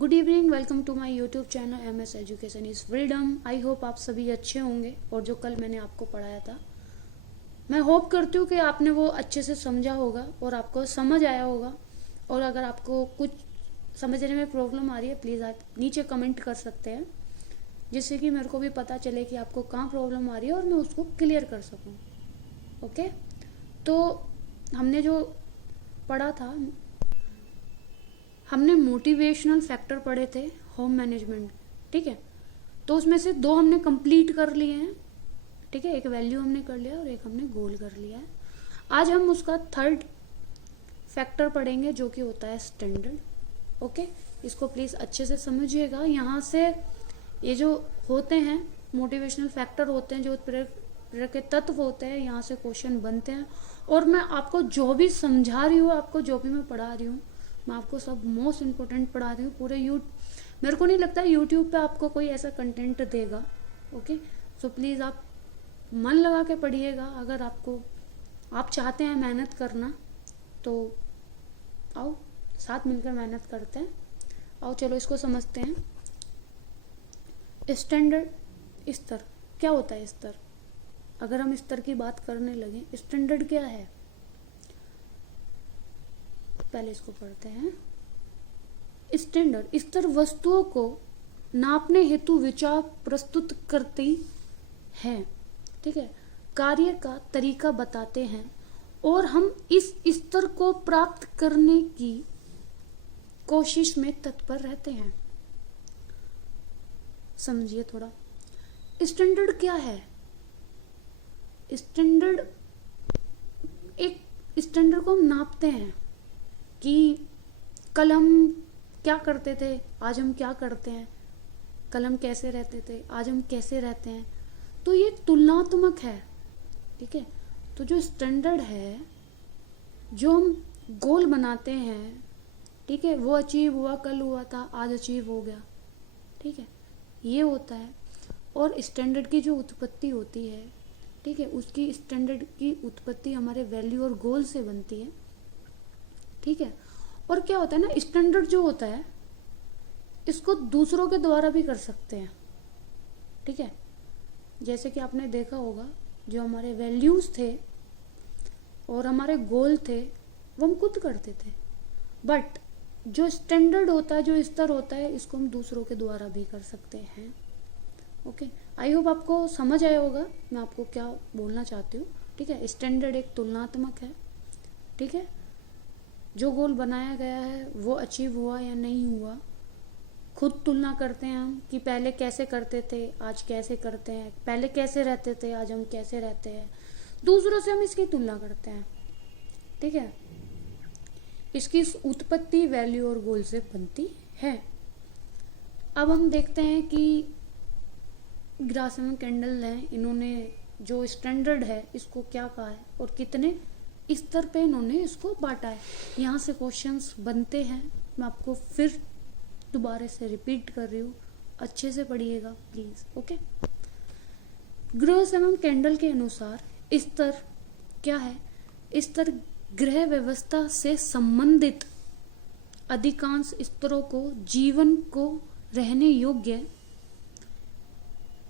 Good evening, welcome to my YouTube channel MS education is freedom. I hope आप सभी अच्छे होंगे और जो कल मैंने आपको पढ़ाया था मैं होप करती हूँ कि आपने वो अच्छे से समझा होगा और आपको समझ आया होगा। और अगर आपको कुछ समझने में प्रॉब्लम आ रही है प्लीज़ आप नीचे कमेंट कर सकते हैं, जिससे कि मेरे को भी पता चले कि आपको कहाँ प्रॉब्लम आ रही है और मैं उसको क्लियर कर सकूँ। ओके, तो हमने जो पढ़ा था, हमने मोटिवेशनल फैक्टर पढ़े थे, होम मैनेजमेंट। ठीक है, तो उसमें से दो हमने कंप्लीट कर लिए हैं। ठीक है, एक वैल्यू हमने कर लिया और एक हमने गोल कर लिया है। आज हम उसका थर्ड फैक्टर पढ़ेंगे जो कि होता है स्टैंडर्ड। ओके, इसको प्लीज़ अच्छे से समझिएगा। यहाँ से ये जो होते हैं मोटिवेशनल फैक्टर होते हैं, जो प्रेरक के तत्व होते हैं, यहाँ से क्वेश्चन बनते हैं। और मैं आपको जो भी समझा रही हूँ, आपको जो भी मैं पढ़ा रही हूँ, मैं आपको सब मोस्ट इम्पोर्टेंट पढ़ा रही हूँ। पूरे मेरे को नहीं लगता यूट्यूब पे आपको कोई ऐसा कंटेंट देगा। ओके, सो प्लीज़ आप मन लगा के पढ़िएगा। अगर आप चाहते हैं मेहनत करना तो आओ साथ मिलकर मेहनत करते हैं। आओ चलो इसको समझते हैं। स्टैंडर्ड स्तर क्या होता है? स्तर, अगर हम स्तर की बात करने लगे, स्टैंडर्ड क्या है? पहले इसको पढ़ते हैं। स्टैंडर्ड स्तर वस्तुओं को नापने हेतु विचार प्रस्तुत करती है। ठीक है, कार्य का तरीका बताते हैं और हम इस स्तर को प्राप्त करने की कोशिश में तत्पर रहते हैं। समझिए थोड़ा, स्टैंडर्ड क्या है? स्टैंडर्ड स्टैंडर्ड को हम नापते हैं कि कल हम क्या करते थे, आज हम क्या करते हैं। कल हम कैसे रहते थे, आज हम कैसे रहते हैं। तो ये तुलनात्मक है। ठीक है, तो जो स्टैंडर्ड है, जो हम गोल बनाते हैं, ठीक है, वो अचीव हुआ, कल हुआ था, आज अचीव हो गया। ठीक है, ये होता है। और स्टैंडर्ड की जो उत्पत्ति होती है, ठीक है, उसकी स्टैंडर्ड की उत्पत्ति हमारे वैल्यू और गोल से बनती है। ठीक है, और क्या होता है ना, स्टैंडर्ड जो होता है इसको दूसरों के द्वारा भी कर सकते हैं। ठीक है, जैसे कि आपने देखा होगा, जो हमारे वैल्यूज थे और हमारे गोल थे वो हम खुद करते थे, बट जो स्टैंडर्ड होता है, जो स्तर होता है, इसको हम दूसरों के द्वारा भी कर सकते हैं। ओके, आई होप आपको समझ आया होगा मैं आपको क्या बोलना चाहती हूँ। ठीक है, स्टैंडर्ड एक तुलनात्मक है। ठीक है, जो गोल बनाया गया है वो अचीव हुआ या नहीं हुआ, खुद तुलना करते हैं हम कि पहले कैसे करते थे, आज कैसे करते हैं। पहले कैसे रहते थे, आज हम कैसे रहते हैं। दूसरों से हम इसकी तुलना करते हैं। ठीक है, इसकी उत्पत्ति वैल्यू और गोल से बनती है। अब हम देखते हैं कि ग्रासम कैंडल है, इन्होंने जो स्टैंडर्ड है इसको क्या कहा है और कितने स्तर पे इन्होंने इसको बांटा है। यहाँ से क्वेश्चंस बनते हैं। मैं आपको फिर दोबारा से रिपीट कर रही हूँ, अच्छे से पढ़िएगा प्लीज। ओके, ग्रासम कैंडल के अनुसार स्तर क्या है? स्तर गृह व्यवस्था से संबंधित अधिकांश स्तरों को जीवन को रहने योग्य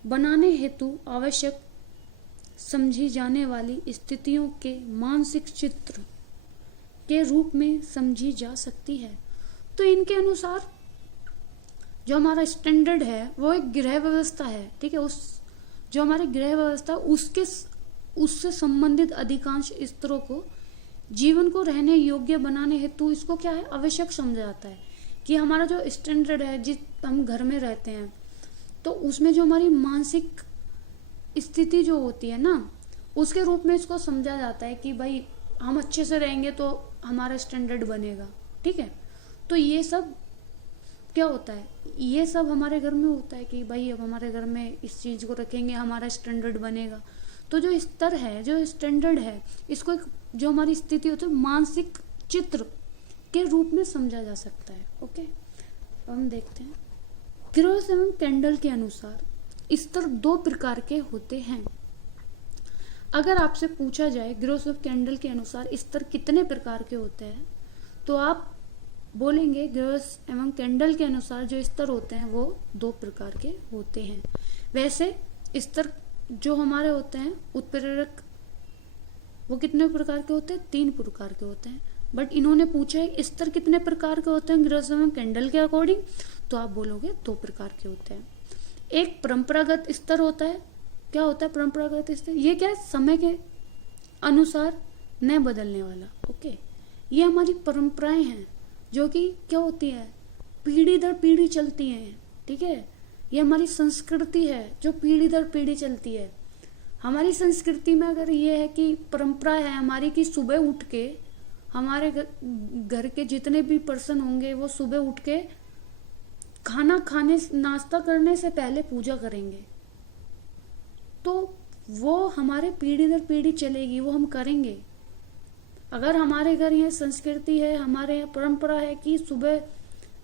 बनाने हेतु आवश्यक समझी जाने वाली स्थितियों के मानसिक चित्र के रूप में समझी जा सकती है। तो इनके अनुसार जो हमारा स्टैंडर्ड है वो एक गृह व्यवस्था है। ठीक है, उस जो हमारी गृह व्यवस्था उससे संबंधित अधिकांश स्तरों को जीवन को रहने योग्य बनाने हेतु इसको क्या है, आवश्यक समझा जाता है। कि हमारा जो स्टैंडर्ड है, जिस हम घर में रहते हैं, तो उसमें जो हमारी मानसिक स्थिति जो होती है ना, उसके रूप में इसको समझा जाता है कि भाई हम अच्छे से रहेंगे तो हमारा स्टैंडर्ड बनेगा। ठीक है, तो ये सब क्या होता है, ये सब हमारे घर में होता है कि भाई अब हमारे घर में इस चीज को रखेंगे, हमारा स्टैंडर्ड बनेगा। तो जो स्तर है, जो स्टैंडर्ड है, इसको एक जो हमारी स्थिति होती है मानसिक चित्र के रूप में समझा जा सकता है। ओके, हम देखते हैं। ग्रोस एवं कैंडल के अनुसार स्तर दो प्रकार के होते हैं। अगर आपसे पूछा जाए ग्रोस ऑफ कैंडल के अनुसार स्तर कितने प्रकार के होते हैं, तो आप बोलेंगे ग्रॉस एवं कैंडल के अनुसार जो स्तर होते हैं वो 2 प्रकार के होते हैं। वैसे स्तर जो हमारे होते हैं उत्प्रेरक, वो कितने प्रकार के होते हैं? 3 प्रकार के होते हैं। बट इन्होंने पूछा है स्तर कितने प्रकार के होते हैं ग्रॉस एवं कैंडल के अकॉर्डिंग, तो आप बोलोगे 2 प्रकार के होते हैं। एक परंपरागत स्तर होता है। क्या होता है परंपरागत स्तर? ये क्या है? समय के अनुसार न बदलने वाला। ओके, ये हमारी परंपराएं हैं जो कि क्या होती है, पीढ़ी दर पीढ़ी चलती हैं। ठीक है, ये हमारी संस्कृति है जो पीढ़ी दर पीढ़ी चलती है। हमारी संस्कृति में अगर ये है कि परंपरा है हमारी कि सुबह उठ के हमारे घर के जितने भी पर्सन होंगे वो सुबह उठ के खाना खाने, नाश्ता करने से पहले पूजा करेंगे, तो वो हमारे पीढ़ी दर पीढ़ी चलेगी, वो हम करेंगे। अगर हमारे घर ये संस्कृति है, हमारे यहाँ परंपरा है कि सुबह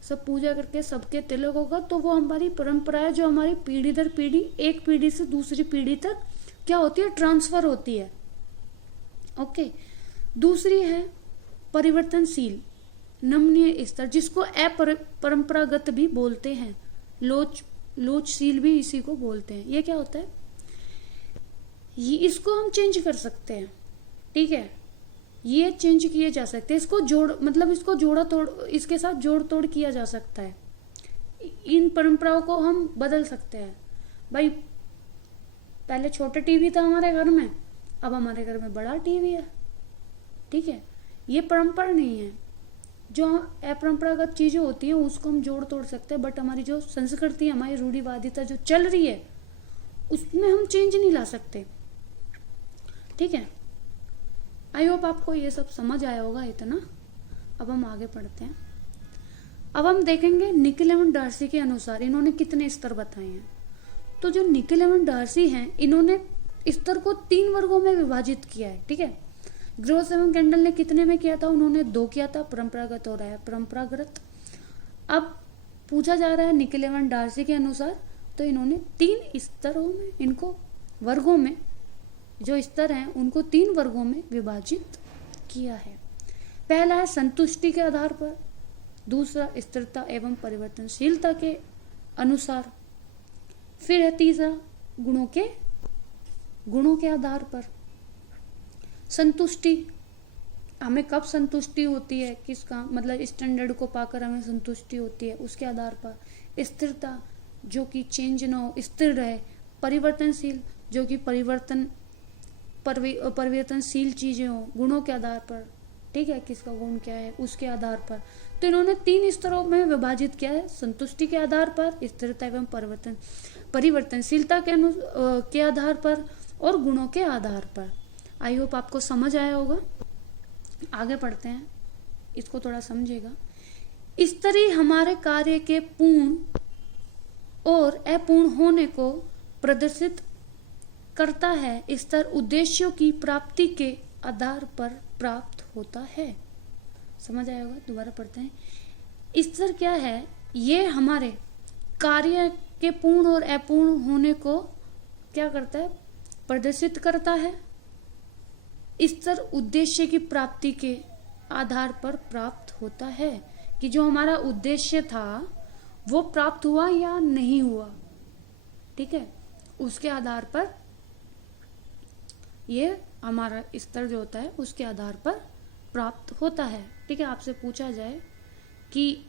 सब पूजा करके सबके तिलक होगा, तो वो हमारी परंपरा है जो हमारी पीढ़ी दर पीढ़ी, एक पीढ़ी से दूसरी पीढ़ी तक क्या होती है, ट्रांसफर होती है। ओके, दूसरी है परिवर्तनशील नमनीय स्तर, जिसको अपरंपरागत भी बोलते हैं, लोचशील भी इसी को बोलते हैं। ये क्या होता है? ये इसको हम चेंज कर सकते हैं। ठीक है, ये चेंज किए जा सकते हैं, इसको इसको जोड़ा तोड़, इसके साथ जोड़ तोड़ किया जा सकता है। इन परंपराओं को हम बदल सकते हैं। भाई पहले छोटा टीवी था हमारे घर में, अब हमारे घर में बड़ा टीवी है। ठीक है, ये परंपरा नहीं है। जो अपरंपरागत चीजें होती हैं उसको हम जोड़ तोड़ सकते हैं, बट हमारी जो संस्कृति, हमारी रूढ़िवादिता जो चल रही है उसमें हम चेंज नहीं ला सकते। ठीक है, आई होप आपको ये सब समझ आया होगा इतना। अब हम आगे पढ़ते हैं। अब हम देखेंगे निकल एवं डार्सी के अनुसार इन्होंने कितने स्तर बताए हैं। तो जो निकल एवं डार्सी हैं इन्होंने स्तर को 3 वर्गों में विभाजित किया है। ठीक है, ग्रॉस एवं कैंडल ने कितने में किया था? उन्होंने 2 किया था, परंपरागत और अपरंपरागत। अब पूछा जा रहा है निकल एवं डार्सी के अनुसार, तो इन्होंने 3 स्तरों में, इनको वर्गों में, जो स्तर हैं उनको 3 वर्गों में विभाजित किया है। पहला है संतुष्टि के आधार पर, दूसरा स्थिरता एवं परिवर्तनशीलता के अनुसार, फिर है तीसरा गुणों के आधार पर। संतुष्टि, हमें कब संतुष्टि होती है, किसका मतलब स्टैंडर्ड को पाकर हमें संतुष्टि होती है, उसके आधार पर। स्थिरता, जो कि चेंज ना हो, स्थिर रहे। परिवर्तनशील, जो कि परिवर्तनशील चीजें हो, गुणों के आधार पर। ठीक है, किसका गुण क्या है उसके आधार पर। तो इन्होंने 3 स्तरों में विभाजित किया है, संतुष्टि के आधार पर, स्थिरता एवं परिवर्तनशीलता के आधार पर और गुणों के आधार पर। आई होप आपको समझ आया होगा। आगे पढ़ते हैं, इसको थोड़ा समझेगा। स्तरीय हमारे कार्य के पूर्ण और अपूर्ण होने को प्रदर्शित करता है। स्तर उद्देश्यों की प्राप्ति के आधार पर प्राप्त होता है। समझ आया होगा, दोबारा पढ़ते हैं। स्तर क्या है? ये हमारे कार्य के पूर्ण और अपूर्ण होने को क्या करता है? प्रदर्शित करता है। स्तर उद्देश्य की प्राप्ति के आधार पर प्राप्त होता है, कि जो हमारा उद्देश्य था वो प्राप्त हुआ या नहीं हुआ। ठीक है, उसके आधार पर ये हमारा स्तर जो होता है उसके आधार पर प्राप्त होता है। ठीक है, आपसे पूछा जाए कि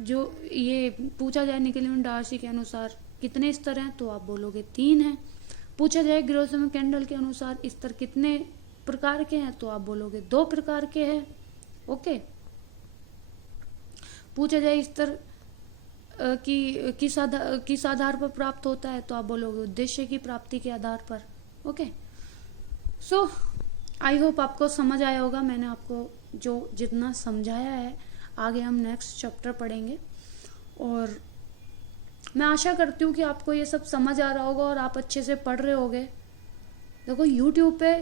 जो ये पूछा जाए निकल एवं डार्सी के अनुसार कितने स्तर हैं, तो आप बोलोगे 3 हैं। पूछा जाए ग्रॉस एवं कैंडल के अनुसार स्तर कितने प्रकार के हैं, तो आप बोलोगे 2 प्रकार के हैं। ओके, पूछा जाए स्तर किस आधार पर प्राप्त होता है, तो आप बोलोगे उद्देश्य की प्राप्ति के आधार पर। ओके, सो आई होप आपको समझ आया होगा। मैंने आपको जो जितना समझाया है, आगे हम नेक्स्ट चैप्टर पढ़ेंगे और मैं आशा करती हूँ कि आपको ये सब समझ आ रहा होगा और आप अच्छे से पढ़ रहे होगे। देखो YouTube पे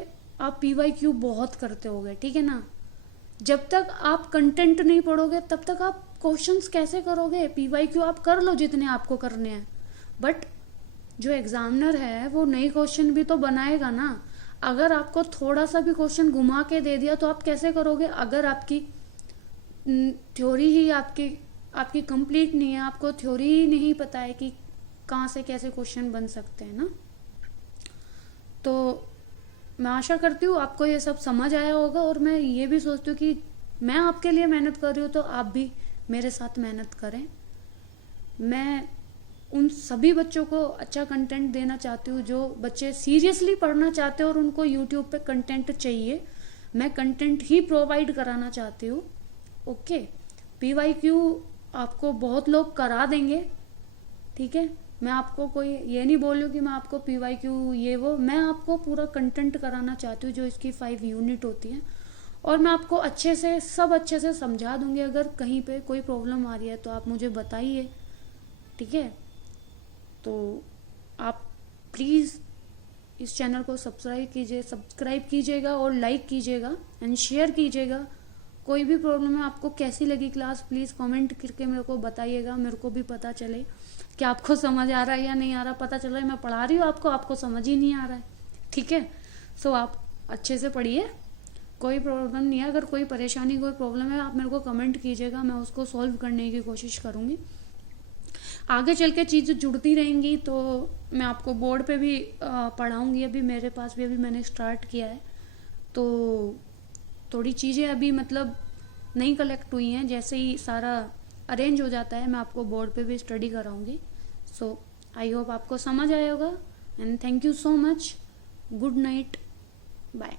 आप PYQ बहुत करते होगे, ठीक है ना। जब तक आप कंटेंट नहीं पढ़ोगे तब तक आप क्वेश्चंस कैसे करोगे। PYQ आप कर लो जितने आपको करने हैं, बट जो एग्जामिनर है वो नई क्वेश्चन भी तो बनाएगा ना। अगर आपको थोड़ा सा भी क्वेश्चन घुमा के दे दिया तो आप कैसे करोगे। अगर आपकी थ्योरी ही आपकी आपकी कंप्लीट नहीं है, आपको थ्योरी ही नहीं पता है कि कहाँ से कैसे क्वेश्चन बन सकते हैं ना। तो मैं आशा करती हूँ आपको ये सब समझ आया होगा, और मैं ये भी सोचती हूँ कि मैं आपके लिए मेहनत कर रही हूँ तो आप भी मेरे साथ मेहनत करें। मैं उन सभी बच्चों को अच्छा कंटेंट देना चाहती हूँ जो बच्चे सीरियसली पढ़ना चाहते हैं और उनको यूट्यूब पे कंटेंट चाहिए। मैं कंटेंट ही प्रोवाइड कराना चाहती हूँ। ओके, PYQ आपको बहुत लोग करा देंगे, ठीक है। मैं आपको कोई ये नहीं बोल रही हूँ कि मैं आपको PYQ ये वो, मैं आपको पूरा कंटेंट कराना चाहती हूँ जो इसकी 5 यूनिट होती है, और मैं आपको अच्छे से सब अच्छे से समझा दूंगी। अगर कहीं पे कोई प्रॉब्लम आ रही है तो आप मुझे बताइए, ठीक है। तो आप प्लीज़ इस चैनल को सब्सक्राइब कीजिएगा और लाइक कीजिएगा एंड शेयर कीजिएगा। कोई भी प्रॉब्लम है, आपको कैसी लगी क्लास, प्लीज़ कमेंट करके मेरे को बताइएगा, मेरे को भी पता चले कि आपको समझ आ रहा है या नहीं आ रहा। पता चल रहा है मैं पढ़ा रही हूँ आपको समझ ही नहीं आ रहा है, ठीक है। सो आप अच्छे से पढ़िए, कोई प्रॉब्लम नहीं है। अगर कोई परेशानी कोई प्रॉब्लम है आप मेरे को कमेंट कीजिएगा, मैं उसको सॉल्व करने की कोशिश करूँगी। आगे चल के चीज़ें जुड़ती रहेंगी तो मैं आपको बोर्ड पे भी पढ़ाऊँगी। अभी मेरे पास भी अभी मैंने स्टार्ट किया है, तो थोड़ी चीज़ें अभी मतलब नहीं कलेक्ट हुई हैं। जैसे ही सारा अरेंज हो जाता है मैं आपको बोर्ड पे भी स्टडी कराऊंगी। सो आई होप आपको समझ आया होगा, and thank you so much. Good night, bye.